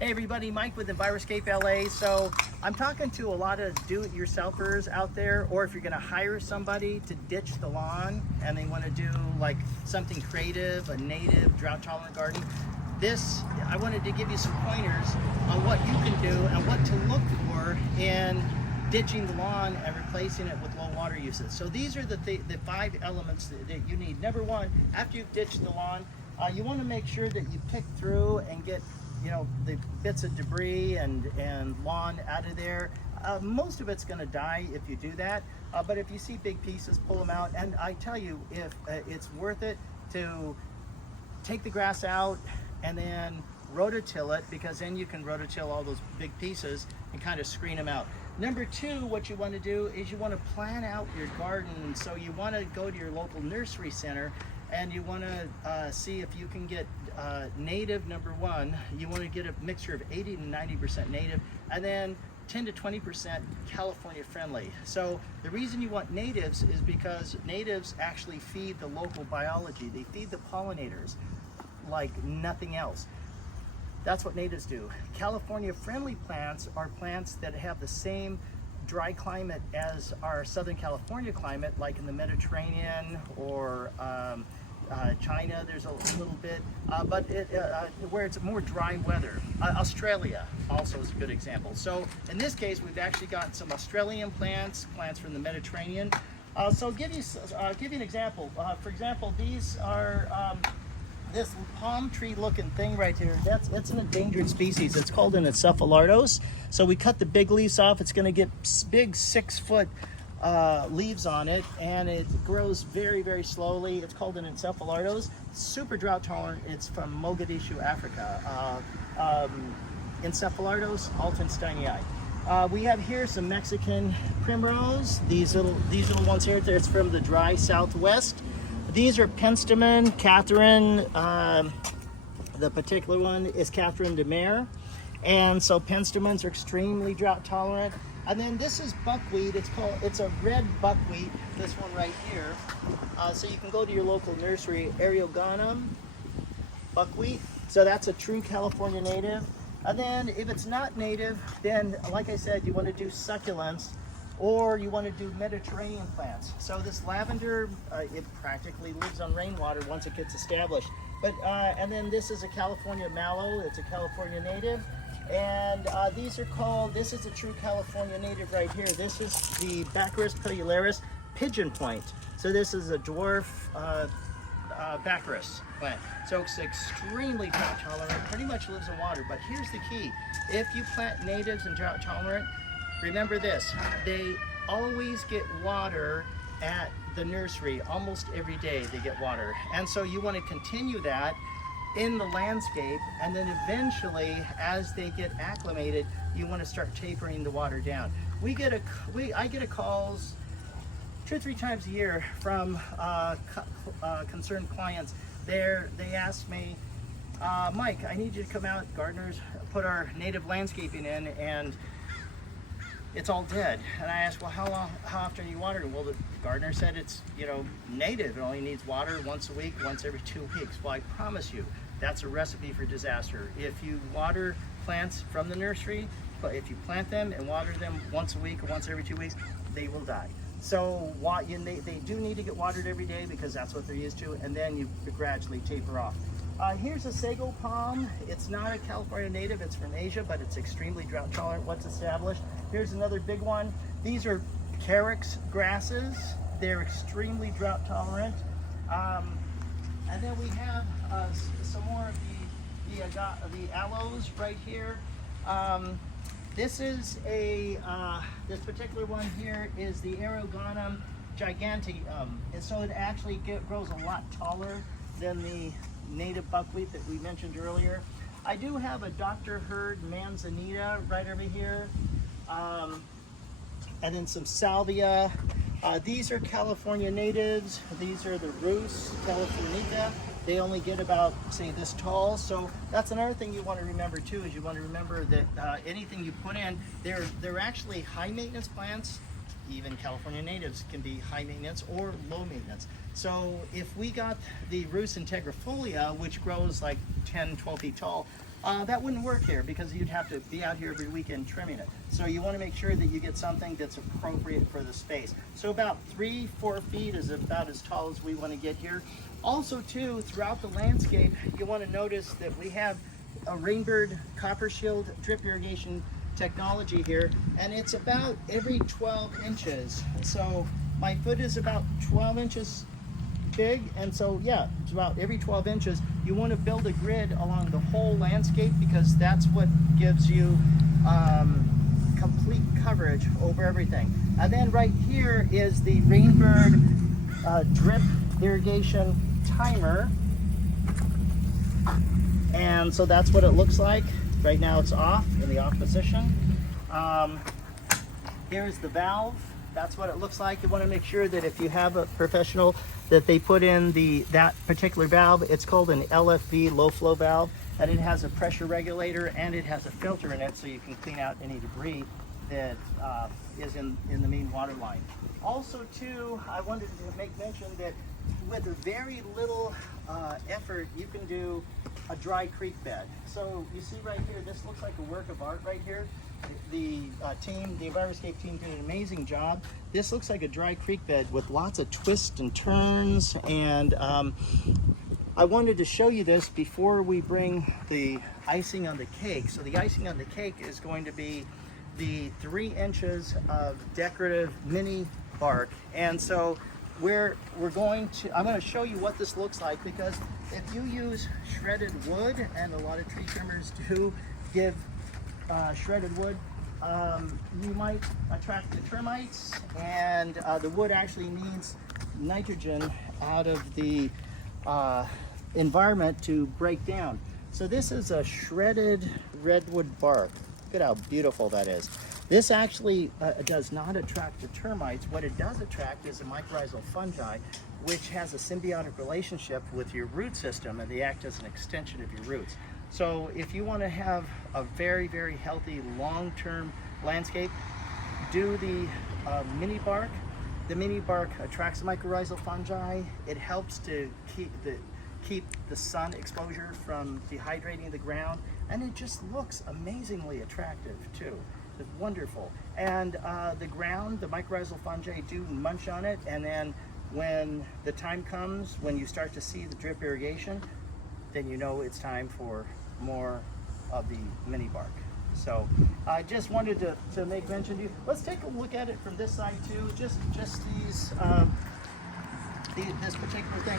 Hey everybody, Mike with Enviroscape LA. So I'm talking to a lot of do-it-yourselfers out there, or if you're gonna hire somebody to ditch the lawn and they wanna do like something creative, a native drought-tolerant garden. I wanted to give you some pointers on what you can do and what to look for in ditching the lawn and replacing it with low water usage. So these are the 5 elements that you need. Number one, after you've ditched the lawn, you wanna make sure that you pick through and get the bits of debris and lawn out of there. Most of it's going to die if you do that, but if you see big pieces, pull them out. And I tell you, if it's worth it to take the grass out and then rototill it, because then you can rototill all those big pieces and kind of screen them out. Number 2, what you want to do is you want to plan out your garden. So you want to go to your local nursery center and you want to see if you can get native. Number 1, you want to get a mixture of 80 to 90% native, and then 10 to 20% California friendly. So the reason you want natives is because natives actually feed the local biology. They feed the pollinators like nothing else. That's what natives do. California friendly plants are plants that have the same dry climate as our Southern California climate, like in the Mediterranean or China. There's a little bit, but where it's more dry weather. Australia also is a good example. So in this case, we've actually got some Australian plants from the Mediterranean. So give you an example. For example, these are this palm tree looking thing right here. It's an endangered species. It's called an Encephalardos. So we cut the big leaves off. It's going to get big 6-foot leaves on it, and it grows very, very slowly. It's called an Encephalardos. Super drought tolerant. It's from Mogadishu, Africa. Encephalardos altensteinii. We have here some Mexican primrose. These little ones here. It's from the dry southwest. These are penstemon, Catherine. The particular one is Catherine de Mer, and so penstemons are extremely drought tolerant. And then this is buckwheat. It's a red buckwheat. This one right here. So you can go to your local nursery, Irrigation buckwheat. So that's a true California native. And then if it's not native, then like I said, you want to do succulents, or you want to do Mediterranean plants. So this lavender, it practically lives on rainwater once it gets established. But and then this is a California mallow. It's a California native. And this is a true California native right here. This is the Baccharis pilularis pigeon point. So this is a dwarf Baccharis plant. So it's extremely drought tolerant, pretty much lives in water. But here's the key. If you plant natives and drought tolerant, remember this, they always get water at the nursery. Almost every day they get water. And so you want to continue that in the landscape, and then eventually as they get acclimated, you want to start tapering the water down. I get calls 2 or 3 times a year from concerned clients. They ask me, Mike, I need you to come out. Gardeners put our native landscaping in and it's all dead. And I asked, well, how often are you watering? Well, the gardener said it's native. It only needs water once a week, once every 2 weeks. Well, I promise you, that's a recipe for disaster. If you water plants from the nursery, but if you plant them and water them once a week or once every 2 weeks, they will die. So they do need to get watered every day because that's what they're used to, and then you gradually taper off. Here's a Sago Palm. It's not a California native, it's from Asia, but it's extremely drought tolerant once established. Here's another big one. These are carex grasses. They're extremely drought tolerant. And then we have some more of the aloes right here. This particular one here is the Irrigation giganteum, and so it actually grows a lot taller than the native buckwheat that we mentioned earlier. I do have a Dr. Hurd manzanita right over here, and then some salvia. These are California natives. These are the Rus californica. They only get about, say, this tall. So that's another thing you want to remember too, is you want to remember that anything you put in, they're actually high maintenance plants. Even California natives can be high maintenance or low maintenance. So if we got the Rus integrifolia, which grows like 10, 12 feet tall, That wouldn't work here because you'd have to be out here every weekend trimming it. So you want to make sure that you get something that's appropriate for the space. So about 3-4 feet is about as tall as we want to get here. Also too, throughout the landscape, you want to notice that we have a Rainbird copper shield drip irrigation technology here, and it's about every 12 inches. So my foot is about 12 inches big, and so yeah, it's about every 12 inches. You want to build a grid along the whole landscape because that's what gives you complete coverage over everything. And then right here is the Rainbird drip irrigation timer, and so that's what it looks like. Right now it's off, in the off position. Here's the valve. That's what it looks like. You want to make sure that if you have a professional that they put in that particular valve. It's called an LFV, low flow valve, and it has a pressure regulator and it has a filter in it so you can clean out any debris that is in the main water line. Also too, I wanted to make mention that with a very little effort, you can do a dry creek bed. So you see right here, this looks like a work of art right here. The Enviroscape team did an amazing job. This looks like a dry creek bed with lots of twists and turns, and I wanted to show you this before we bring the icing on the cake. So the icing on the cake is going to be the 3 inches of decorative mini bark. And so I'm going to show you what this looks like, because if you use shredded wood, and a lot of tree trimmers do give shredded wood, you might attract the termites, and the wood actually needs nitrogen out of the environment to break down. So this is a shredded redwood bark. Look at how beautiful that is. This actually does not attract the termites. What it does attract is a mycorrhizal fungi, which has a symbiotic relationship with your root system, and they act as an extension of your roots. So if you want to have a very, very healthy long-term landscape, do the mini bark. The mini bark attracts mycorrhizal fungi. It helps to keep the sun exposure from dehydrating the ground, and it just looks amazingly attractive too. It's wonderful. And the ground, the mycorrhizal fungi do munch on it, and then when the time comes, when you start to see the drip irrigation, then you know it's time for more of the mini bark. So I just wanted to make mention to you. Let's take a look at it from this side too. Just these this particular thing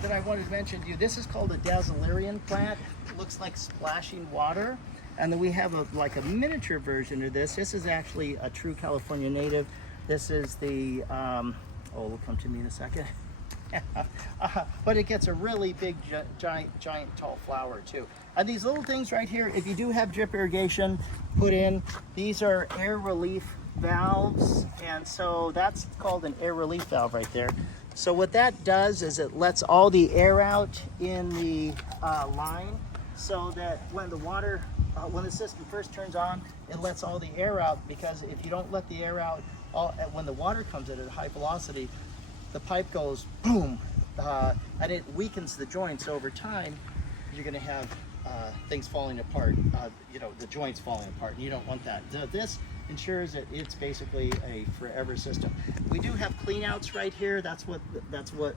that I wanted to mention to you. This is called a Dazzlerian plant. It looks like splashing water. And then we have a miniature version of this. This is actually a true California native. This is the, it'll come to me in a second. But it gets a really big, giant, tall flower too. And these little things right here, if you do have drip irrigation put in, these are air relief valves. And so that's called an air relief valve right there. So what that does is it lets all the air out in the line, so that when the water, when the system first turns on, it lets all the air out, because if you don't let the air out, when the water comes in at a high velocity, the pipe goes boom, and it weakens the joints over time. You're going to have things falling apart, the joints falling apart, and you don't want that. This ensures that it's basically a forever system. We do have cleanouts right here. That's what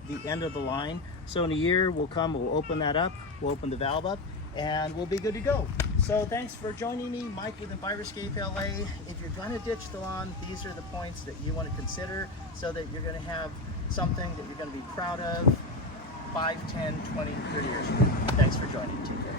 the end of the line. So in a year we'll open that up, we'll open the valve up, and we'll be good to go. So thanks for joining me, Mike with Enviroscape LA. If you're going to ditch the lawn, these are the points that you want to consider, so that you're going to have something that you're going to be proud of 5, 10, 20, 30 years from now. Thanks for joining. Take care.